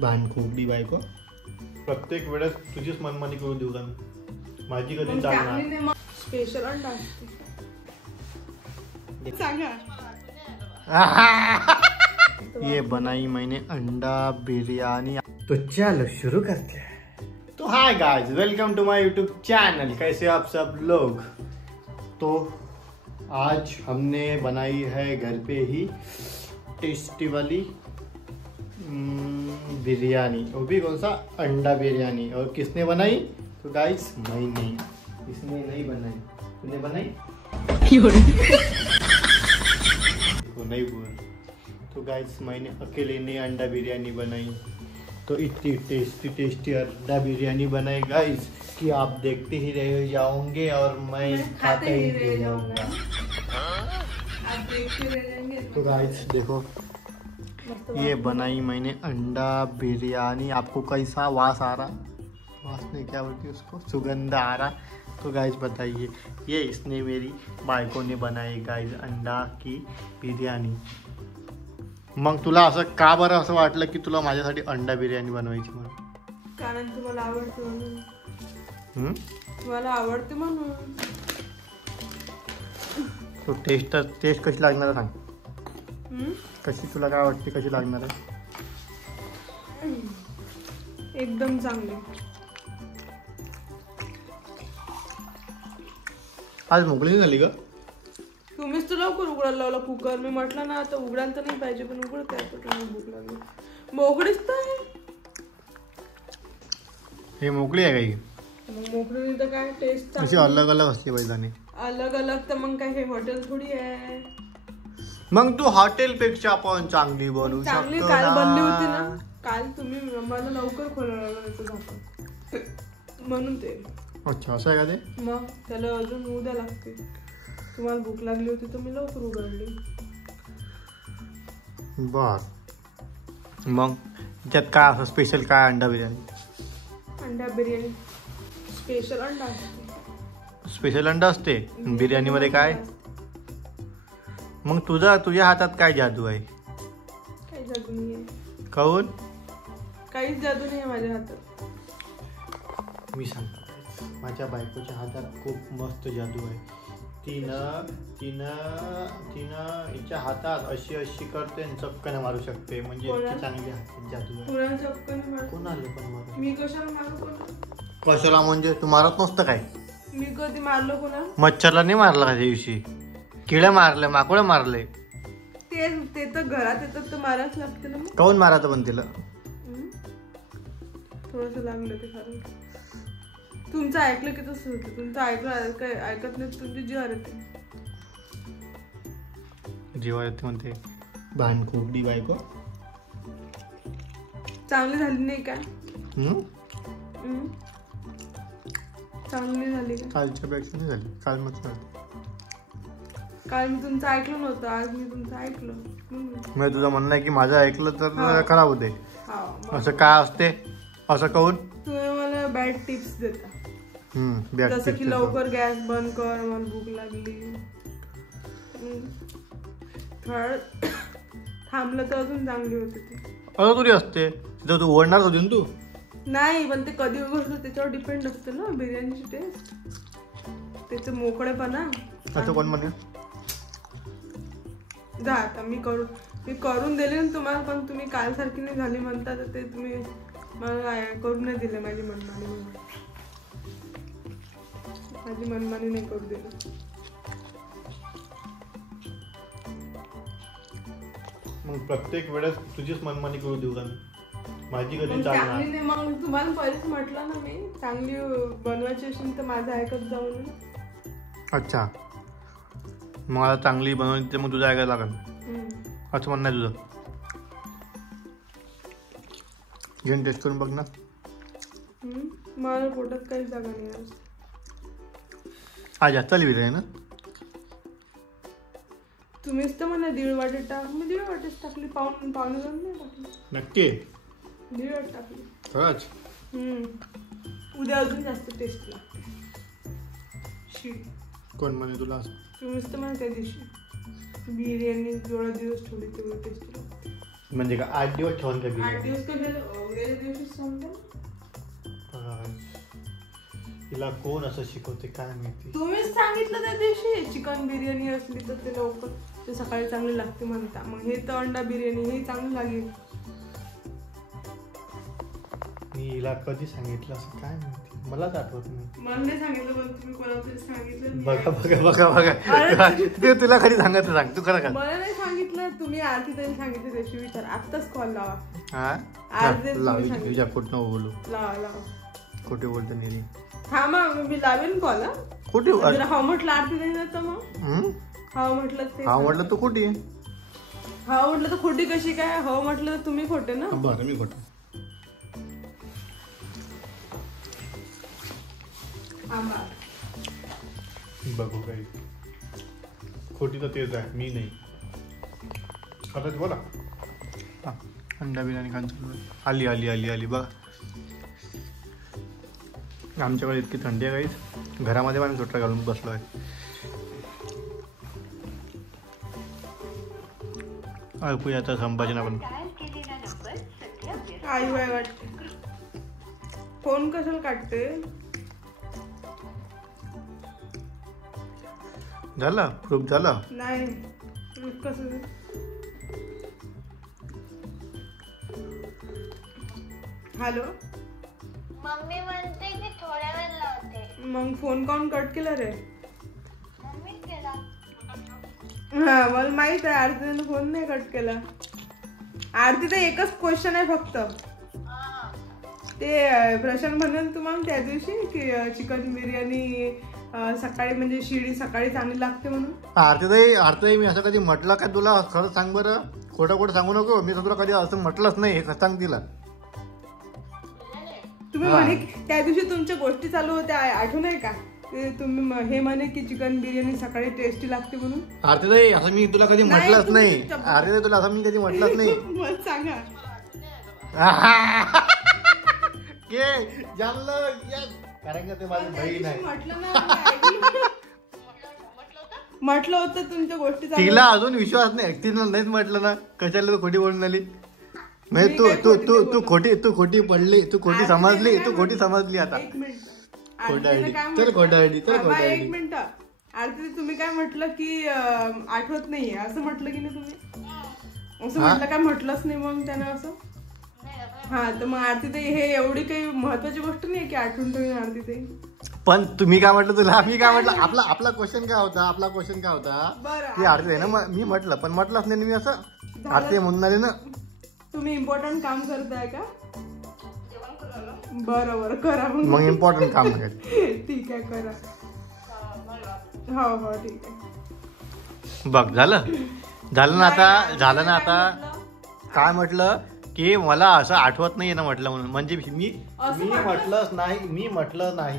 भांडखोकडी बायको. प्रत्येक वेळेस तुझीच मनमानी करून देऊ का मी? माझी कधी चालणार? स्पेशल अंडा सांगा. ये बनाई मैंने अंडा बिरयानी. तो चलो शुरू करते हैं. तो hi guys, welcome to my YouTube channel. कैसे आप सब लोग? तो आज हमने बनाई है घर पे ही टेस्टी वाली बिरयानी, वो भी कौन सा अंडा बिरयानी. और किसने बनाई? तो गाइस मैंने. इसने नहीं बनाई, तूने बनाई? वो नहीं बोल. तो गाइस मैंने अकेले ने अंडा बिरयानी बनाई. तो इतनी टेस्टी अंडा बिरयानी बनाई गाइस कि आप देखते ही रह जाओगे और मैं खाता ही रह जाऊंगा. आप देखते रह जाएंगे. तो गाइस देखो, ये बनाई मैंने अंडा बिरयानी. आपको कैसा वास आ रहा? वास नहीं, क्या बोलती उसको, सुगंध आ रहा. तो गाइस बताइए, ये इसने मेरी बायको ने बनाई गाइस अंडा की बिरयानी. मग तुला असं का बरं असं वाटलं की तुला माझ्यासाठी अंडा बिर्याणी बनवायची म्हणून? कारण तुम्हाला आवडते म्हणून. तुम्हाला आवडते म्हणून. तो टेस्ट कशी लागणार सांग. कशी, तुला काय वाटते कशी लागणार आहे? एकदम चांगली. आज मोकळी झाली का? तुम्हीच तर लवकर उघडायला लावला कुकर. मी म्हटलं ना आता उघडायला तर नाही पाहिजे, पण उघडते आता. तुम्ही भूक लागली. मोकळीच तर आहे. हे मोकळी आहे काही? मग मोकळी तर काय टेस्ट अशी अलग अलग असते पाहिजे. अलग अलग तर मग काय हे हॉटेल थोडी आहे. मग तू हॉटेल पेक्षा पण चांगली बनवू शकतो. चांगली काल बनली होती ना. काल तुम्ही मला लवकर खोलायला त्याचं झाकण म्हणून ते. अच्छा, असं आहे का ते? मग त्याला अजून उद्या लागते. तुम्हाला भूक लागली होती तर मी लवकर उघडली. बर. मग त्यात काय असं स्पेशल काय? अंडा बिर्याणी. अंडा बिर्याणी स्पेशल अंडा असते. स्पेशल अंडा असते बिर्याणी मध्ये. काय मग तुझ्या हातात काय जादू आहे? काही जादू नाही आहे. काऊन? काहीच जादू नाही आहे माझ्या हातात. मी सांगतो, माझ्या बायकोच्या हातात खूप मस्त जादू आहे. तिनं हिच्या हातात अशी करते आणि चक्कन मारू शकते. म्हणजे इतकी चांगली हातात जादू आहे. कोणाला पण मारू. मी कशाला मारू? कशाला म्हणजे? तू मारत नसतं काय? मी कधी मारलो कोणा? मच्छरला नाही मारला का त्या दिवशी? किडे मारले, माकोडे मारले. ते तर घरात येतात तर मारायच लागते ना. काऊन मारायचं पण तिला? थोडस लागलं ते खरं. तुमचं ऐकलं की तसं होतं. तुमचं ऐकत नाही. तुमची जीवावर येते. जीवावर येते म्हणते भांडखोकडी बायको. चांगली झाली नाही का? चांगली झाली का? कालच्या पेक्षा नाही झाली. काल मस्त. काल मी तुमचं ऐकलं नव्हतं, आज मी तुमचं ऐकलं. म्हणजे तुझं म्हणणं आहे की माझं ऐकलं तर खराब होते. असं काय असते? असं कहून तुम्ही मला बॅड टिप्स देता. जसं की लवकर गॅस बंद कर, मला भूक लागली. थांबलं तर अजून चांगली होते ती. असं थोडी असते. तिथं तू ओढणार होती ना तू. नाही, पण ते कधी उघडतं त्याच्यावर डिपेंड असतं ना बिर्याणीची टेस्ट. त्याचं मोकळेपणा. असं कोण म्हणे? जा आता मी करून दिले ना तुम्हाला, पण तुम्ही काल सारखी नाही झाली म्हणता तर ते तुम्ही मला करून नाही दिले. माझी मनमानी नाही करू दिली. मग प्रत्येक वेळेस तुझीच मनमानी करू देऊ का मी? माझी कधी चालणार? मग तुम्हाला पहिलेच म्हटलं ना मी, चांगली बनवायची असेल तर माझं ऐकत जाऊन. अच्छा, मला चांगली बनवायची तर मग तुझं ऐकायला लागेल असं म्हणणं आहे तुझं? घेऊन टेस्ट करून बघ ना. मला पोटात काही जागा नाही आज जास्त आली बिर्याणी ना. तुम्हीच तर मला 1.5 वाटी टाक. मी 1.5 वाटीच टाकली. पावणे दोन नाही टाकली. नक्की 1.5 वाटी टाकली. खरंच? उद्या अजून जास्त टेस्ट लागते. कोण म्हणे तुला? तुम्हीच तर मला त्या दिवशी बिर्याणी जेवढा दिवस ठेवली तेवढी टेस्ट लागते. म्हणजे का 8 दिवस ठेवून का 8 दिवस कशाला उद्याच्या दिवशी सांगतो. तिला कोण असं शिकवते काय माहिती. तुम्हीच सांगितलं त्या दिवशी चिकन बिर्याणी असली तर ते लवकर ते सकाळी चांगली लागते म्हणता. मग हे तर अंडा बिर्याणी हे चांगली लागेल. मी हिला कधी सांगितलं असं काय माहिती, मलाच आठवत नाही. मला नाही सांगितलं पण तुम्ही कोणाला तरी सांगितलं. बघा बघा बघा बघा ते तुला कधी सांगायचं सांग तू खरं का. मला नाही सांगितलं. तुम्ही आरती तरी सांगितली त्याची विचार. आत्ताच कॉल लावा. हा लावी खोट न बोलू. लावा खोटे बोलतो नाही. हा मग मी लावेन कॉल. कुठे हा म्हटलं आरती नाही जात मग. हा म्हटलं ते हा म्हटलं तू कुठे. हा म्हटलं तर खोटी कशी काय. हो म्हटलं तर तुम्ही खोटे ना. बरं मी खोटं. बघू काही खोटी तर तेच आहे मी नाही. खरंच बोला. अंडा बिर्याणी खान आली आली आली आली बघा. आमच्याकडे इतकी थंडी आहे काहीच. घरामध्ये पण स्वेटर घालून बसलो आहे. ऐकूया आता संभाषण आपण. आई बाय वाटते. फोन कशाला काटते. झालं प्रूफ झालं नाही. प्रूफ कसं. हॅलो मम्मी म्हणते की थोड्या वेळ लावते. मग फोन काऊन कट केला रे. मम्मी केला. हा मला माहित आहे. आरतीने फोन नाही कट केला. आरतीचा एकच क्वेश्चन आहे फक्त. ते प्रशांत म्हणून तुम्हाला त्या दिवशी की चिकन बिर्याणी सकाळी म्हणजे शिडी सकाळी चांगली लागते म्हणून. आरतीताई मी असं कधी म्हटलं का तुला. खरं सांग बरं. खोटं खोटं सांगू नको. मी तुला कधी असं म्हटलंच नाही. हे सांग तिला. तुम्ही म्हणे त्या दिवशी तुमच्या गोष्टी चालू होत्या आठवण आहे का. ते तुम्ही हे म्हणे की चिकन बिर्याणी सकाळी टेस्टी लागते म्हणून. आरतीताई असं मी तुला कधी म्हटलंच नाही. आरतीताई तुला असं मी कधी म्हटलंच नाही. मला सांगा. कारण का ते माझी बहीण आहे. म्हटलं होतं तुमच्या गोष्टी. तिला अजून विश्वास नाही. तिला नाहीच म्हटलं ना. कशाला तू खोटी बोलून आली. नाही तू खोटी पडली. तू खोटी समजली आता. एक मिनिट. एक मिनिट. आरती तुम्ही काय म्हटलं की आठवत नाहीये असं म्हटलं की नाही तुम्ही. असं म्हटलं काय म्हटलंच नाही मग त्यानं असं. हा तर मग आरती ताई हे एवढी काही महत्वाची गोष्ट नाही की आठवण ठेवून आरती ताई. पण तुम्ही काय म्हटलं तुला. मी काय म्हटलं. आपला क्वेश्चन काय होता. की आरती आहे ना. मी म्हटलं पण म्हटलंच नाही मी असं. आरती म्हणून आले ना. तुम्ही इम्पॉर्टंट काम करताय का. बरोबर करा मग इम्पॉर्टंट काम आहे. ठीक आहे करा. हो ठीक आहे. बघ झालं ना आता. काय म्हटलं की मला असं आठवत नाहीये ना म्हटलं म्हणून. म्हणजे मी म्हटलं नाही.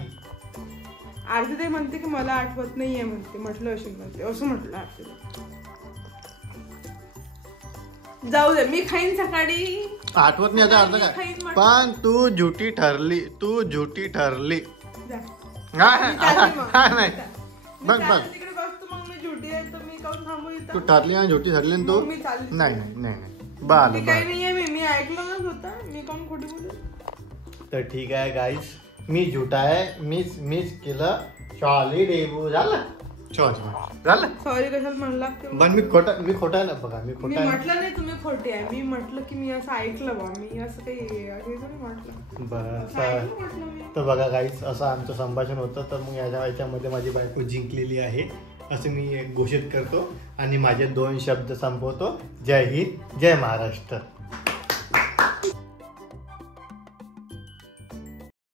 आरती ताई म्हणते की मला आठवत नाहीये म्हणते. म्हटलं असं म्हटलं आरती. जाऊ दे मी खाईन सकाळी. आठवत नाही याचा अर्थ काय. पण तू झुटी ठरली. नाही बघ तिकडे बसतो मग मी झुटी आहे तर मी काऊन थांबू इथं. तू ठरली आणि झुटी ठरली ना तू. नाही बाल काही नाहीये. मी ऐकलं होता. मी काऊन खोटी बोलू. तर ठीक आहे गाईस. मी झुटा आहे. मीच केलं. सॉरी डेबू झालं. सॉरी कशाला म्हणला. पण मी खोटा आहे ना. बघा मी खोटा म्हटलं नाही तुम्ही खोटे आहे. मी म्हटलं की मी असं ऐकलं बा. मी असं काही हे नाही म्हटलं. बरं तर बघा गाईस असं आमचं संभाषण होतं. तर मग याच्यामध्ये माझी बायको जिंकलेली आहे असं मी घोषित करतो आणि माझे 2 शब्द संपवतो. जय हिंद जय महाराष्ट्र.